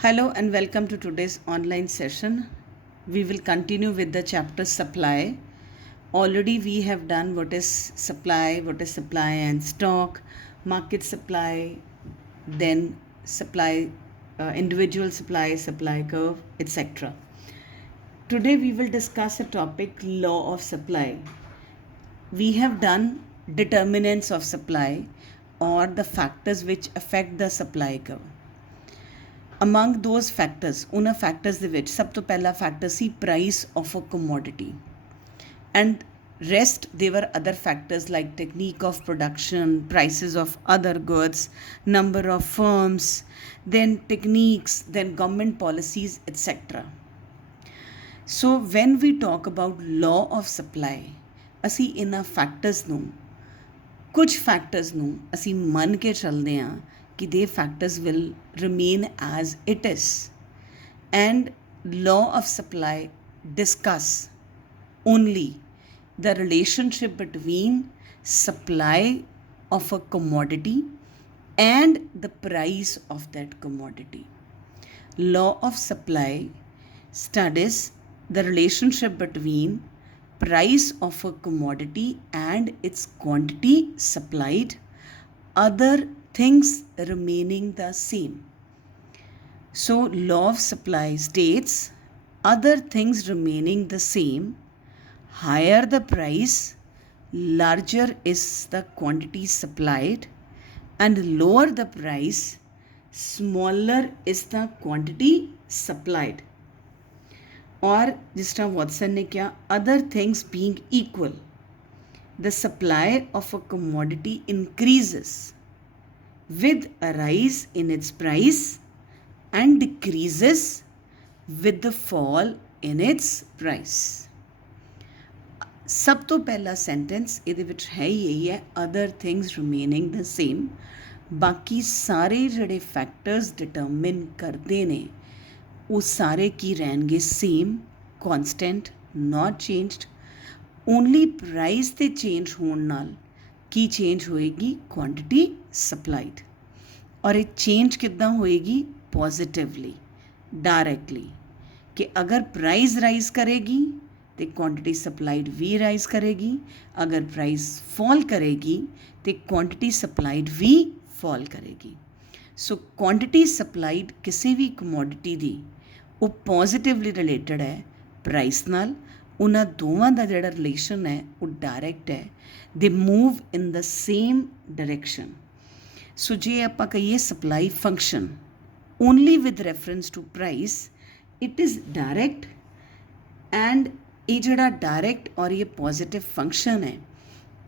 Hello and welcome to today's online session. We will continue with the chapter supply. Already we have done what is supply and stock, market supply, then supply, individual supply curve, etc. Today we will discuss a topic law of supply. We have done determinants of supply or the factors which affect the supply curve. Among those factors, ਉਹਨਾਂ factors ਦੇ ਵਿੱਚ ਸਭ ਤੋਂ ਪਹਿਲਾ factor C price of a commodity, and rest they were other factors like technique of production, prices of other goods, number of firms, then techniques, then government policies, etc. So when we talk about law of supply, ਅਸੀਂ ਇਹਨਾਂ factors ਨੂੰ ਕੁਝ factors ਨੂੰ ਅਸੀਂ ਮੰਨ ਕੇ ਚੱਲਦੇ ਹਾਂ कि they factors will remain as it is, and law of supply discuss only the relationship between supply of a commodity and the price of that commodity. Law of supply studies the relationship between price of a commodity and its quantity supplied, other things remaining the same. So law of supply states other things remaining the same, higher the price, larger is the quantity supplied, and lower the price, smaller is the quantity supplied. और जिस तरह Watson ने क्या, other things being equal, the supply of a commodity increases with a rise in its price and decreases with the fall in its price. ਸਭ ਤੋਂ ਪਹਿਲਾ sentence ਇਹਦੇ ਵਿੱਚ ਹੈ ਹੀ ਇਹੀ ਹੈ, other things remaining the same. ਬਾਕੀ ਸਾਰੇ ਜਿਹੜੇ ਫੈਕਟਰਸ ਡਿਟਰਮਿਨ ਕਰਦੇ ਨੇ ਉਹ ਸਾਰੇ ਕੀ ਰਹਿਣਗੇ, ਸੇਮ, ਕੌਨਸਟੈਂਟ, ਨਾਟ ਚੇਂਜਡ। ਓਨਲੀ ਪ੍ਰਾਈਸ ਤੇ ਚੇਂਜ ਹੋਣ ਨਾਲ ਕੀ ਚੇਂਜ ਹੋਏਗੀ, ਕੁਆਂਟਿਟੀ ਸਪਲਾਈਡ। ਔਰ ਇਹ ਚੇਂਜ ਕਿੱਦਾਂ ਹੋਏਗੀ, ਪੋਜ਼ਿਟਿਵਲੀ, ਡਾਇਰੈਕਟਲੀ, ਕਿ ਅਗਰ ਪ੍ਰਾਈਸ ਰਾਈਜ਼ ਕਰੇਗੀ ਤੇ ਕੁਆਂਟਿਟੀ ਸਪਲਾਈਡ ਵੀ ਰਾਈਜ਼ ਕਰੇਗੀ, ਅਗਰ ਪ੍ਰਾਈਸ ਫਾਲ ਕਰੇਗੀ ਤੇ ਕੁਆਂਟਿਟੀ ਸਪਲਾਈਡ ਵੀ ਫਾਲ ਕਰੇਗੀ। ਸੋ ਕੁਆਂਟਿਟੀ ਸਪਲਾਈਡ ਕਿਸੇ ਵੀ ਕਮੋਡਿਟੀ ਦੀ ਉਹ ਪੋਜ਼ਿਟਿਵਲੀ ਰਿਲੇਟਡ ਹੈ ਪ੍ਰਾਈਸ ਨਾਲ। ਉਹਨਾਂ ਦੋਵਾਂ ਦਾ ਜਿਹੜਾ ਰਿਲੇਸ਼ਨ ਹੈ ਉਹ ਡਾਇਰੈਕਟ ਹੈ, they move in the same direction. So ਜੇ ਆਪਾਂ ਕਹੀਏ supply function only with reference to price, it is direct, and ਇਹ ਜਿਹੜਾ ਡਾਇਰੈਕਟ ਔਰ ਇਹ ਪੋਜ਼ਿਟਿਵ ਫੰਕਸ਼ਨ ਹੈ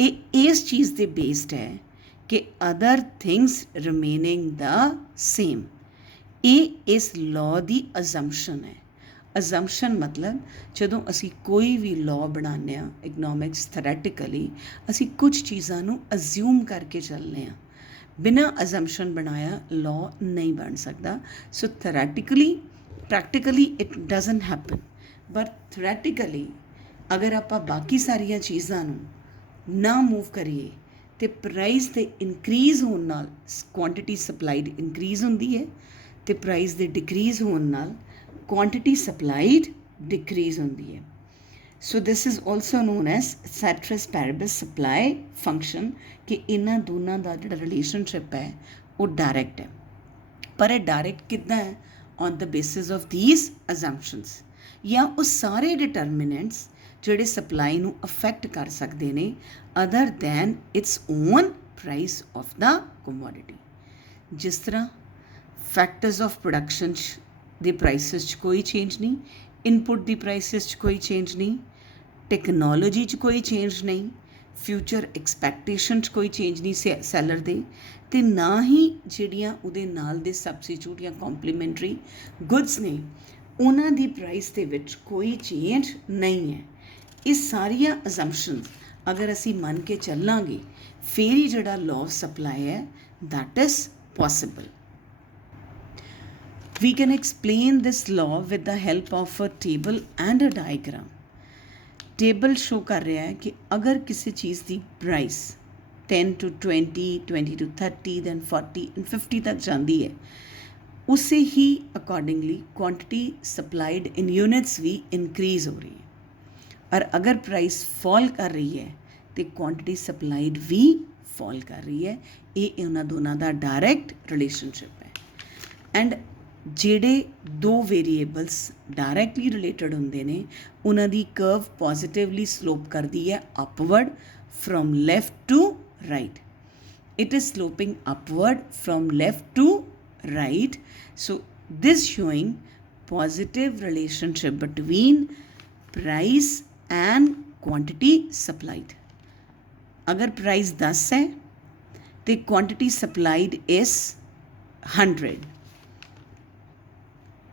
ਇਹ ਇਸ ਚੀਜ਼ ਦੇ ਬੇਸਡ ਹੈ ਕਿ ਅਦਰ ਥਿੰਗਸ ਰਿਮੇਨਿੰਗ ਦਾ ਸੇਮ। ਇਹ ਇਸ ਲਾਅ ਦੀ ਅਜ਼ੰਪਸ਼ਨ ਹੈ। ਅਜ਼ੰਪਸ਼ਨ ਮਤਲਬ ਜਦੋਂ ਅਸੀਂ ਕੋਈ ਵੀ ਲਾਅ ਬਣਾਉਂਦੇ ਹਾਂ ਇਕਨੋਮਿਕਸ ਥਿਓਰੈਟੀਕਲੀ, ਅਸੀਂ ਕੁਝ ਚੀਜ਼ਾਂ ਨੂੰ ਅਜ਼ਿਊਮ ਕਰਕੇ ਚੱਲਦੇ ਹਾਂ। ਬਿਨਾਂ ਅਜ਼ੰਪਸ਼ਨ ਬਣਾਇਆ ਲਾਅ ਨਹੀਂ ਬਣ ਸਕਦਾ। So theoretically, practically it doesn't happen, but theoretically ਅਗਰ ਆਪਾਂ ਬਾਕੀ ਸਾਰੀਆਂ ਚੀਜ਼ਾਂ ਨੂੰ ਨਾ ਮੂਵ ਕਰੀਏ ਤੇ ਪ੍ਰਾਈਸ ਦੇ ਇਨਕਰੀਜ਼ ਹੋਣ ਨਾਲ ਕੁਆਂਟਿਟੀ ਸਪਲਾਈਡ ਇਨਕਰੀਜ਼ ਹੁੰਦੀ ਹੈ, ਤੇ ਪ੍ਰਾਈਸ ਦੇ ਡਿਕਰੀਜ਼ ਹੋਣ ਨਾਲ ਕੁਆਂਟਿਟੀ ਸਪਲਾਈਡ ਡਿਕਰੀਜ਼ ਹੁੰਦੀ ਹੈ। So this is also known as ceteris paribus supply function, ਕਿ ਇਹਨਾਂ ਦੋਨਾਂ ਦਾ ਜਿਹੜਾ ਰਿਲੇਸ਼ਨਸ਼ਿਪ ਹੈ ਉਹ ਡਾਇਰੈਕਟ ਹੈ। ਪਰ ਇਹ ਡਾਇਰੈਕਟ ਕਿੱਦਾਂ ਹੈ, on the basis of these assumptions, ਜਾਂ ਉਹ ਸਾਰੇ ਡਿਟਰਮੀਨੈਂਟਸ ਜਿਹੜੇ ਸਪਲਾਈ ਨੂੰ ਅਫੈਕਟ ਕਰ ਸਕਦੇ ਨੇ other than it's on price of the commodity. ਜਿਸ ਤਰ੍ਹਾਂ ਫੈਕਟਰਸ ਆਫ ਪ੍ਰੋਡਕਸ਼ਨ ਦੇ ਪ੍ਰਾਈਸਿਸ 'ਚ ਕੋਈ ਚੇਂਜ ਨਹੀਂ, ਇਨਪੁਟ ਦੀ ਪ੍ਰਾਈਸਿਸ 'ਚ ਕੋਈ ਚੇਂਜ ਨਹੀਂ, ਟੈਕਨੋਲੋਜੀ 'ਚ ਕੋਈ ਚੇਂਜ ਨਹੀਂ, ਫਿਊਚਰ ਐਕਸਪੈਕਟੇਸ਼ਨ 'ਚ ਕੋਈ ਚੇਂਜ ਨਹੀਂ ਸੈਲਰ ਦੇ, ਅਤੇ ਨਾ ਹੀ ਜਿਹੜੀਆਂ ਉਹਦੇ ਨਾਲ ਦੇ ਸਬਸਟੀਚਿਊਟ ਜਾਂ ਕੰਪਲੀਮੈਂਟਰੀ ਗੁੱਡਸ ਨੇ ਉਹਨਾਂ ਦੀ ਪ੍ਰਾਈਸ ਦੇ ਵਿੱਚ ਕੋਈ ਚੇਂਜ ਨਹੀਂ ਹੈ। ਇਹ ਸਾਰੀਆਂ ਅਜ਼ੰਪਸ਼ਨਸ ਅਗਰ ਅਸੀਂ ਮੰਨ ਕੇ ਚੱਲਾਂਗੇ ਫਿਰ ਹੀ ਜਿਹੜਾ ਲਾਅ ਆਫ ਸਪਲਾਈ ਹੈ that is possible. We can explain this law with the help of a table and a diagram. Table show कर रहा है कि अगर किसी चीज़ की price 10 to 20, 20 to 30, then 40 and 50 तक जाती है, उसे ही accordingly quantity supplied in units भी इंक्रीज हो रही है। और अगर प्राइस फॉल कर रही है तो क्वांटिटी सप्लाइड भी फॉल कर रही है। ये इन्होंने दोनों का डायरैक्ट रिलेशनशिप है। एंड ਜਿਹੜੇ दो वेरीएबल्स डायरैक्टली रिलेटेड होंगे ने उन्हों की कर्व पॉजिटिवली स्लोप करती है upward from left to right. It is sloping upward from left to right. So this showing positive relationship between price and quantity supplied. अगर प्राइस 10 है तो क्वांटिटी सप्लाइड इज 100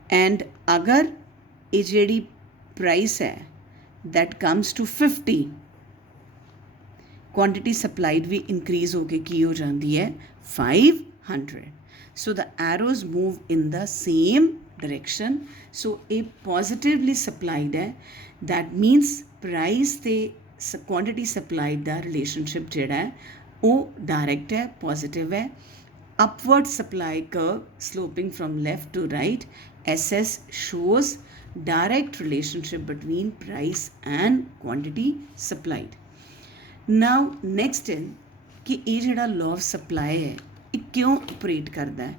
एंड अगर ये जी price है that comes to 50 quantity supplied भी increase होकर की हो जाती है 500। So the arrows move in the same direction. So a positively supplied है that means price ते quantity supplied दा relationship जेड़ा है वो direct है, positive है। Upward supply curve sloping from left to right, SS shows direct relationship between price and quantity supplied. Now next in कि ये जेड़ा law of supply है क्यों ऑपरेट करता है,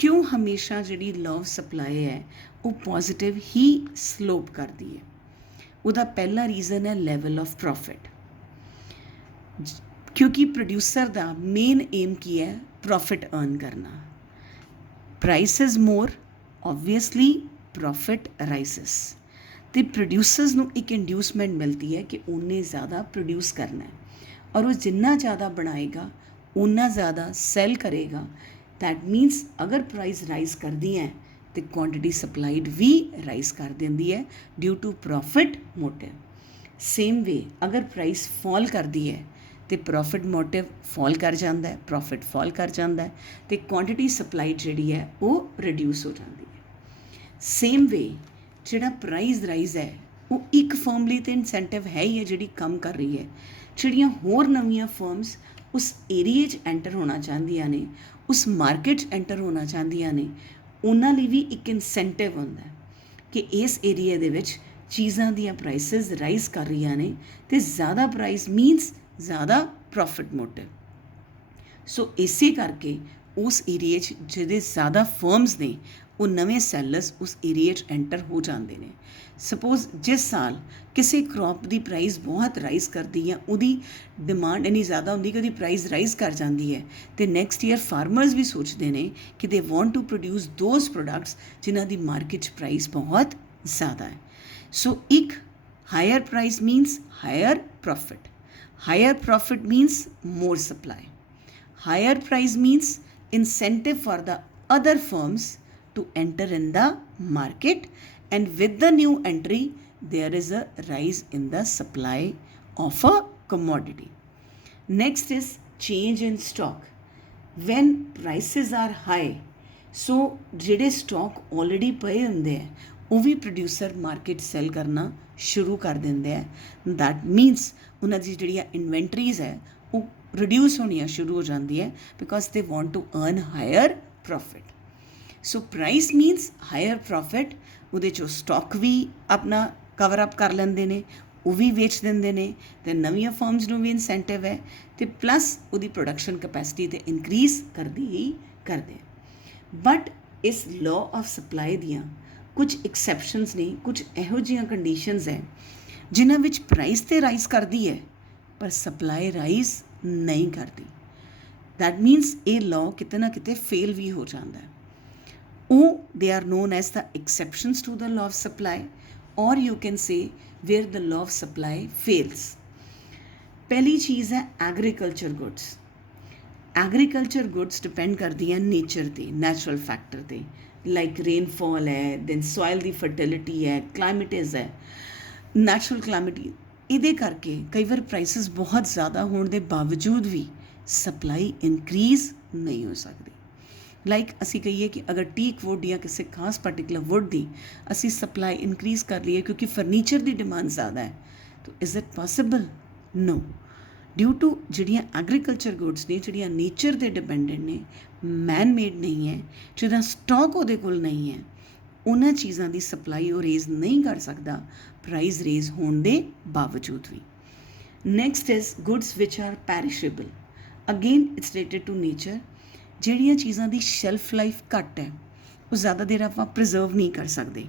क्यों हमेशा जी लॉ ऑफ सप्लाई है वो पॉजिटिव ही स्लोप करती है। उसका पहला रीज़न है लेवल ऑफ प्रॉफिट, क्योंकि प्रोड्यूसर का मेन एम की है प्रॉफिट अर्न करना। Price is more obviously profit rises, तो प्रोड्यूसर्स को एक इंड्यूसमेंट मिलती है कि उन्हें ज़्यादा प्रोड्यूस करना है और वो जितना ज़्यादा बनाएगा उतना ज़्यादा सेल करेगा। दैट मीन्स अगर प्राइस राइज करती है तो क्वांटिटी सप्लाइड भी राइज कर देती है due to profit motive. Same way अगर प्राइस फॉल करती है तो प्रॉफिट मोटिव फॉल कर जाता है, प्रॉफिट फॉल कर जाता है तो क्वांटिटी सप्लाइड जी है वो रिड्यूस हो जाती है। सेम वे जोड़ा प्राइस राइज है वो एक फर्म लिए तो इंसेंटिव है ही है जी कम कर रही है। जिहड़ियां होर नवीं फर्म्स उस एरिए एंटर होना चाहदियां ने, उस मार्केट एंटर होना चाहदियां ने, उन्हां लई भी एक इंसेंटिव हुंदा है कि इस एरिए दे विच चीज़ां दियां प्राइसिस राइज कर रही ने तो ज़्यादा प्राइस मीनस ज़्यादा प्रॉफिट मोटिव। सो इसे करके उस एरिए जिहदे ज़्यादा फर्म्स ने वो नवे सैलर्स उस एरिए एंटर हो जाते हैं। सपोज जिस साल किसी क्रॉप की प्राइस बहुत राइज करती है, उहदी डिमांड इन्नी ज़्यादा होंदी कि उहदी प्राइस राइज कर जाती है तो नैक्सट ईयर फार्मर्स भी सोचते हैं कि they want to produce those products जिन्हां दी मार्केट प्राइस बहुत ज़्यादा है। सो एक higher price means higher profit means more supply, higher price means incentive for the other firms to enter in the market, and with the new entry there is a rise in the supply of a commodity. Next is change in stock. When prices are high, so ਜਿਹੜੇ stock already ਪਏ ਹੁੰਦੇ ਹੈ ਉਹ ਵੀ producer market sell ਕਰਨਾ ਸ਼ੁਰੂ ਕਰ ਦਿੰਦੇ ਹੈ। that means ਉਹਨਾਂ ਦੀ ਜਿਹੜੀਆਂ inventories ਹੈ ਉਹ रिड्यूस होनिया शुरू हो जाती है because they want to earn higher profit. So price means higher profit, उहदे चो स्टॉक भी अपना कवर अप कर लेंदे ने, वो भी वेच देंदे ने ते नवीं फर्म्स नूं भी इंसेंटिव है तो प्लस उहदी प्रोडक्शन कैपेसिटी तो इंक्रीज करदी ही करदे। बट इस लॉ ऑफ सप्लाई दियां कुछ एक्सैप्शनस ने, कुछ इहो जिहियां कंडीशनस है जिन्हां विच प्राइस तो राइज करदी है पर सप्लाई राइज नहीं करती। दैट मीनस ये लॉ किते ना किते फेल भी हो जाता है। वो they are known as the exceptions to the law of supply, और you can say where the law of supply fails. पहली चीज़ है agriculture goods. Agriculture goods depend करती हैं नेचर ते, नैचुरल फैक्टर ते, लाइक रेनफॉल है, दैन सॉयल की फर्टिलिटी है, क्लाइमेटिज है, नैचुरल क्लाइमेटी। ਇਹਦੇ ਕਰਕੇ ਕਈ ਵਾਰ ਪ੍ਰਾਈਸਿਸ ਬਹੁਤ ਜ਼ਿਆਦਾ ਹੋਣ ਦੇ ਬਾਵਜੂਦ ਵੀ ਸਪਲਾਈ ਇਨਕਰੀਜ਼ ਨਹੀਂ ਹੋ ਸਕਦੀ। ਲਾਈਕ ਅਸੀਂ ਕਹੀਏ ਕਿ ਅਗਰ ਟੀਕ ਵੁੱਡ ਜਾਂ ਕਿਸੇ ਖਾਸ ਪਾਰਟੀਕੂਲਰ ਵੁੱਡ ਦੀ ਅਸੀਂ ਸਪਲਾਈ ਇਨਕਰੀਜ਼ ਕਰ ਲਈਏ ਕਿਉਂਕਿ ਫਰਨੀਚਰ ਦੀ ਡਿਮਾਂਡ ਜ਼ਿਆਦਾ ਹੈ, ਤਾਂ is it possible? No. Due to ਜਿਹੜੀਆਂ ਐਗਰੀਕਲਚਰ ਗੁੱਡਸ ਨੇ ਜਿਹੜੀਆਂ ਨੇਚਰ 'ਤੇ ਡਿਪੈਂਡੈਂਟ ਨੇ, ਮੈਨ ਮੇਡ ਨਹੀਂ ਹੈ, ਜਿਹਦਾ ਸਟਾਕ ਉਹਦੇ ਕੋਲ ਨਹੀਂ ਹੈ, ਉਹਨਾਂ ਚੀਜ਼ਾਂ ਦੀ ਸਪਲਾਈ ਉਹ ਰੇਜ਼ ਨਹੀਂ ਕਰ ਸਕਦਾ ਪ੍ਰਾਈਸ ਰੇਜ਼ ਹੋਣ ਦੇ ਬਾਵਜੂਦ ਵੀ। Next is goods which are perishable. Again it's related to nature. ਜਿਹੜੀਆਂ ਚੀਜ਼ਾਂ ਦੀ ਸ਼ੈਲਫ ਲਾਈਫ ਘੱਟ ਹੈ, ਉਹ ਜ਼ਿਆਦਾ ਦੇਰ ਆਪਾਂ ਪ੍ਰੀਜ਼ਰਵ ਨਹੀਂ ਕਰ ਸਕਦੇ,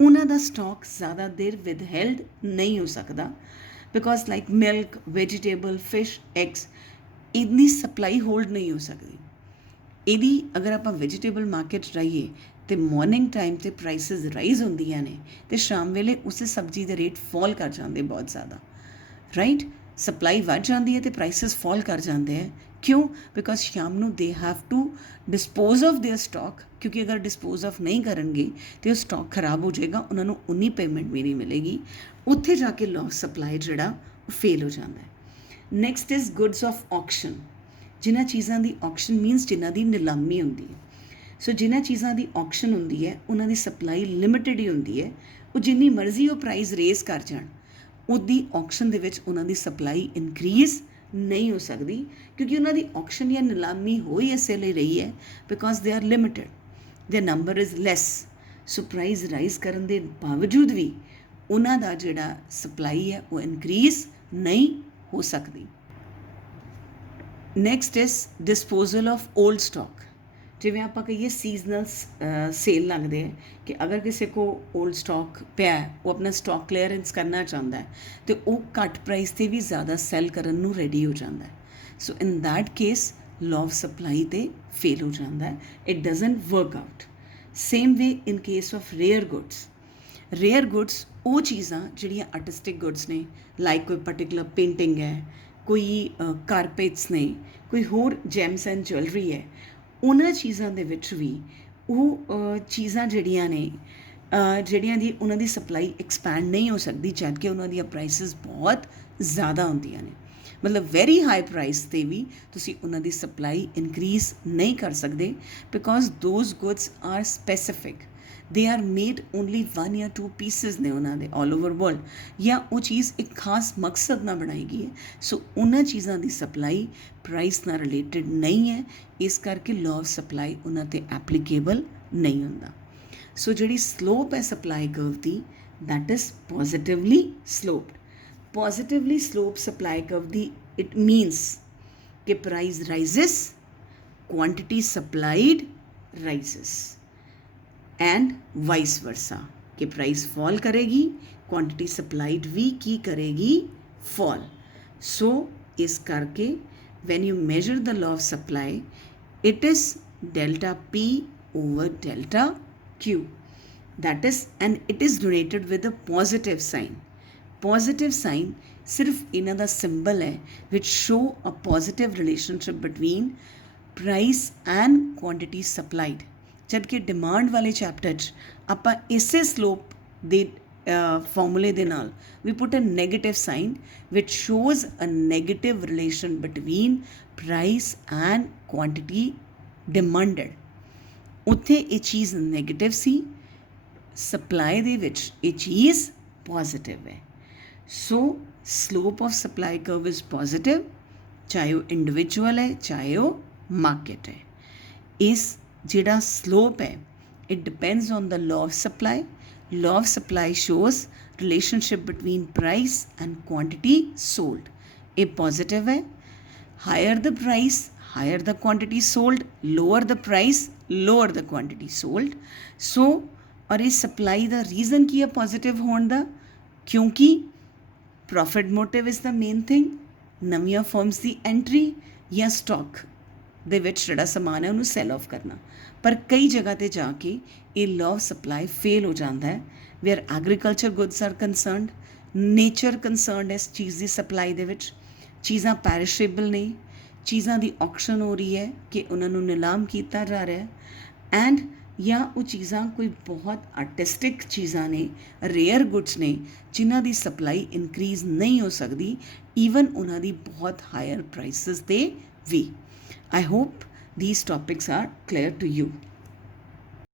ਉਹਨਾਂ ਦਾ ਸਟਾਕ ਜ਼ਿਆਦਾ ਦੇਰ ਵਿਦਹੈਲਡ ਨਹੀਂ ਹੋ ਸਕਦਾ, because like milk, vegetable, fish, eggs, ਇਹਦੀ ਸਪਲਾਈ ਹੋਲਡ ਨਹੀਂ ਹੋ ਸਕਦੀ। ਇਹਦੀ ਅਗਰ ਆਪਾਂ ਵੈਜੀਟੇਬਲ ਮਾਰਕੀਟ ਜਾਈਏ ਤੇ ਮਾਰਨਿੰਗ ਟਾਈਮ 'ਤੇ ਪ੍ਰਾਈਸਿਸ ਰਾਈਜ਼ ਹੁੰਦੀਆਂ ਨੇ ਅਤੇ ਸ਼ਾਮ ਵੇਲੇ ਉਸੇ ਸਬਜ਼ੀ ਦੇ ਰੇਟ ਫਾਲ ਕਰ ਜਾਂਦੇ ਬਹੁਤ ਜ਼ਿਆਦਾ, ਰਾਈਟ। ਸਪਲਾਈ ਵੱਧ ਜਾਂਦੀ ਹੈ ਅਤੇ ਪ੍ਰਾਈਸਿਸ ਫਾਲ ਕਰ ਜਾਂਦੇ ਹੈ। ਕਿਉਂ? ਬਿਕੋਜ਼ ਸ਼ਾਮ ਨੂੰ they have to dispose of their stock, ਕਿਉਂਕਿ ਅਗਰ ਡਿਸਪੋਜ਼ ਆਫ ਨਹੀਂ ਕਰਨਗੇ ਤਾਂ ਉਹ ਸਟਾਕ ਖਰਾਬ ਹੋ ਜਾਏਗਾ, ਉਹਨਾਂ ਨੂੰ ਉਨੀ ਪੇਮੈਂਟ ਵੀ ਨਹੀਂ ਮਿਲੇਗੀ। ਉੱਥੇ ਜਾ ਕੇ ਲੌਸ ਸਪਲਾਈ ਜਿਹੜਾ ਉਹ ਫੇਲ ਹੋ ਜਾਂਦਾ ਹੈ। Next is goods of auction. ਜਿਨ੍ਹਾਂ ਚੀਜ਼ਾਂ ਦੀ ਆਕਸ਼ਨ ਮੀਨਸ ਜਿਨ੍ਹਾਂ ਦੀ ਨਿਲਾਮੀ ਹੁੰਦੀ ਹੈ। ਸੋ ਜਿਨ੍ਹਾਂ ਚੀਜ਼ਾਂ ਦੀ ਆਕਸ਼ਨ ਹੁੰਦੀ ਹੈ ਉਹਨਾਂ ਦੀ ਸਪਲਾਈ ਲਿਮਿਟਿਡ ਹੀ ਹੁੰਦੀ ਹੈ। ਉਹ ਜਿੰਨੀ ਮਰਜ਼ੀ ਉਹ ਪ੍ਰਾਈਸ ਰੇਜ਼ ਕਰ ਜਾਣ, ਉਹਦੀ ਆਕਸ਼ਨ ਦੇ ਵਿੱਚ ਉਹਨਾਂ ਦੀ ਸਪਲਾਈ ਇਨਕਰੀਜ਼ ਨਹੀਂ ਹੋ ਸਕਦੀ, ਕਿਉਂਕਿ ਉਹਨਾਂ ਦੀ ਆਕਸ਼ਨ ਜਾਂ ਨਿਲਾਮੀ ਹੋਈ ਇਸੇ ਲਈ ਰਹੀ ਹੈ because they are limited, their number is less. So price rise ਕਰਨ ਦੇ ਬਾਵਜੂਦ ਵੀ ਉਹਨਾਂ ਦਾ ਜਿਹੜਾ ਸਪਲਾਈ ਹੈ ਉਹ ਇਨਕਰੀਜ਼ ਨਹੀਂ ਹੋ ਸਕਦੀ। Next is disposal of old stock. ਜਿਵੇਂ ਆਪਾਂ ਕਹੀਏ ਸੀਜ਼ਨਲ ਸੇਲ ਲੱਗਦੇ ਹੈ ਕਿ ਅਗਰ ਕਿਸੇ ਕੋ ਓਲਡ ਸਟਾਕ ਪਿਆ, ਉਹ ਆਪਣਾ ਸਟਾਕ ਕਲੀਅਰੈਂਸ ਕਰਨਾ ਚਾਹੁੰਦਾ ਹੈ ਅਤੇ ਉਹ ਘੱਟ ਪ੍ਰਾਈਸ 'ਤੇ ਵੀ ਜ਼ਿਆਦਾ ਸੈੱਲ ਕਰਨ ਨੂੰ ਰੈਡੀ ਹੋ ਜਾਂਦਾ ਹੈ। So in that case law of supply 'ਤੇ ਫੇਲ ਹੋ ਜਾਂਦਾ ਹੈ, it doesn't work out. Same way in case of rare goods. Rare goods ਉਹ ਚੀਜ਼ਾਂ ਜਿਹੜੀਆਂ ਆਰਟਿਸਟਿਕ ਗੁੱਡਸ ਨੇ, ਲਾਈਕ ਕੋਈ ਪਰਟੀਕੂਲਰ ਪੇਂਟਿੰਗ ਹੈ, ਕੋਈ ਕਾਰਪੇਟਸ ਨੇ, ਕੋਈ ਹੋਰ ਜੈਮਸ ਐਂਡ ਜਵੈਲਰੀ ਹੈ, ਉਹਨਾਂ ਚੀਜ਼ਾਂ ਦੇ ਵਿੱਚ ਵੀ ਉਹ ਚੀਜ਼ਾਂ ਜਿਹੜੀਆਂ ਨੇ ਜਿਹੜੀਆਂ ਦੀ ਉਹਨਾਂ ਦੀ ਸਪਲਾਈ ਐਕਸਪੈਂਡ ਨਹੀਂ ਹੋ ਸਕਦੀ, ਜਦ ਕਿ ਉਹਨਾਂ ਦੀਆਂ ਪ੍ਰਾਈਸਿਸ ਬਹੁਤ ਜ਼ਿਆਦਾ ਹੁੰਦੀਆਂ ਨੇ। ਮਤਲਬ ਵੈਰੀ ਹਾਈ ਪ੍ਰਾਈਸ 'ਤੇ ਵੀ ਤੁਸੀਂ ਉਹਨਾਂ ਦੀ ਸਪਲਾਈ ਇਨਕਰੀਜ਼ ਨਹੀਂ ਕਰ ਸਕਦੇ, because those goods are specific, they are made only 1 ਜਾਂ 2 ਪੀਸਿਸ ਨੇ ਉਹਨਾਂ ਦੇ ਆਲ ਓਵਰ ਵਰਲਡ, ਜਾਂ ਉਹ ਚੀਜ਼ ਇੱਕ ਖਾਸ ਮਕਸਦ ਨਾਲ ਬਣਾਈ ਗਈ ਹੈ। ਸੋ ਉਹਨਾਂ ਚੀਜ਼ਾਂ ਦੀ ਸਪਲਾਈ ਪ੍ਰਾਈਸ ਨਾਲ ਰਿਲੇਟਡ ਨਹੀਂ ਹੈ, ਇਸ ਕਰਕੇ ਲਾਅ ਆਫ ਸਪਲਾਈ ਉਹਨਾਂ 'ਤੇ ਐਪਲੀਕੇਬਲ ਨਹੀਂ ਹੁੰਦਾ। ਸੋ ਜਿਹੜੀ ਸਲੋਪ ਹੈ ਸਪਲਾਈ ਕਰਵ ਦੀ, that is positively sloped. Positively slope supply curve ਦੀ ਇਟ ਮੀਨਸ ਕਿ price rises, quantity supplied rises, and vice versa कि प्राइस फॉल करेगी, क्वांटिटी सप्लाइड भी की करेगी फॉल। सो इस करके when you measure the law of supply, it is delta P over delta Q, that is, and it is denoted with a positive sign. Positive sign सिर्फ इन्हां दा symbol है which show a positive relationship between price and quantity supplied। ਜਦ ਕਿ demand ਵਾਲੇ chapter 'ਚ ਆਪਾਂ ਇਸੇ ਸਲੋਪ ਦੇ ਫਾਰਮੂਲੇ ਦੇ ਨਾਲ ਵੀ ਪੁੱਟ ਅ ਨੈਗੇਟਿਵ ਸਾਈਨ ਵਿਚ shows a negative relation between price and quantity demanded. ਉੱਥੇ ਇਹ ਚੀਜ਼ ਨੈਗੇਟਿਵ ਸੀ, ਸਪਲਾਈ ਦੇ ਵਿੱਚ ਇਹ ਚੀਜ਼ ਪੋਜ਼ੀਟਿਵ ਹੈ। So slope of supply curve is positive, ਚਾਹੇ ਉਹ ਇੰਡੀਵਿਜੂਅਲ ਹੈ ਚਾਹੇ ਉਹ ਮਾਰਕੀਟ ਹੈ। ਇਸ ਜਿਹੜਾ slope ਹੈ, it depends on the law of supply. Law of supply shows relationship between price and quantity sold. A positive है, higher the price, higher the quantity sold, lower the price, lower the quantity sold. So और ये supply ਦਾ reason ਕੀ ਹੈ positive ਹੋਣ ਦਾ? ਕਿਉਂਕਿ profit motive is the main thing, ਨਵੀਆਂ firms ਦੀ entry ਜਾਂ stock ਦੇ ਵਿੱਚ ਜਿਹੜਾ ਸਮਾਨ ਹੈ ਉਹਨੂੰ ਸੈਲ ਆਫ ਕਰਨਾ। ਪਰ ਕਈ ਜਗ੍ਹਾ 'ਤੇ ਜਾ ਕੇ ਇਹ ਲਾਅ ਆਫ ਸਪਲਾਈ ਫੇਲ ਹੋ ਜਾਂਦਾ ਹੈ, where agriculture goods are concerned, nature concerned ਇਸ ਚੀਜ਼ ਦੀ ਸਪਲਾਈ ਦੇ ਵਿੱਚ। ਚੀਜ਼ਾਂ ਪੈਰਿਸ਼ੇਬਲ ਨੇ, ਚੀਜ਼ਾਂ ਦੀ ਆਕਸ਼ਨ ਹੋ ਰਹੀ ਹੈ ਕਿ ਉਹਨਾਂ ਨੂੰ ਨਿਲਾਮ ਕੀਤਾ ਜਾ ਰਿਹਾ ਹੈ, ਐਂਡ ਜਾਂ ਉਹ ਚੀਜ਼ਾਂ ਕੋਈ ਬਹੁਤ ਆਰਟਿਸਟਿਕ ਚੀਜ਼ਾਂ ਨੇ, ਰੇਅਰ ਗੁੱਡਸ ਨੇ, ਜਿਨ੍ਹਾਂ ਦੀ ਸਪਲਾਈ ਇਨਕਰੀਜ਼ ਨਹੀਂ ਹੋ ਸਕਦੀ ਈਵਨ ਉਹਨਾਂ ਦੀ ਬਹੁਤ ਹਾਇਰ ਪ੍ਰਾਈਸਿਸ 'ਤੇ ਵੀ। I hope these topics are clear to you.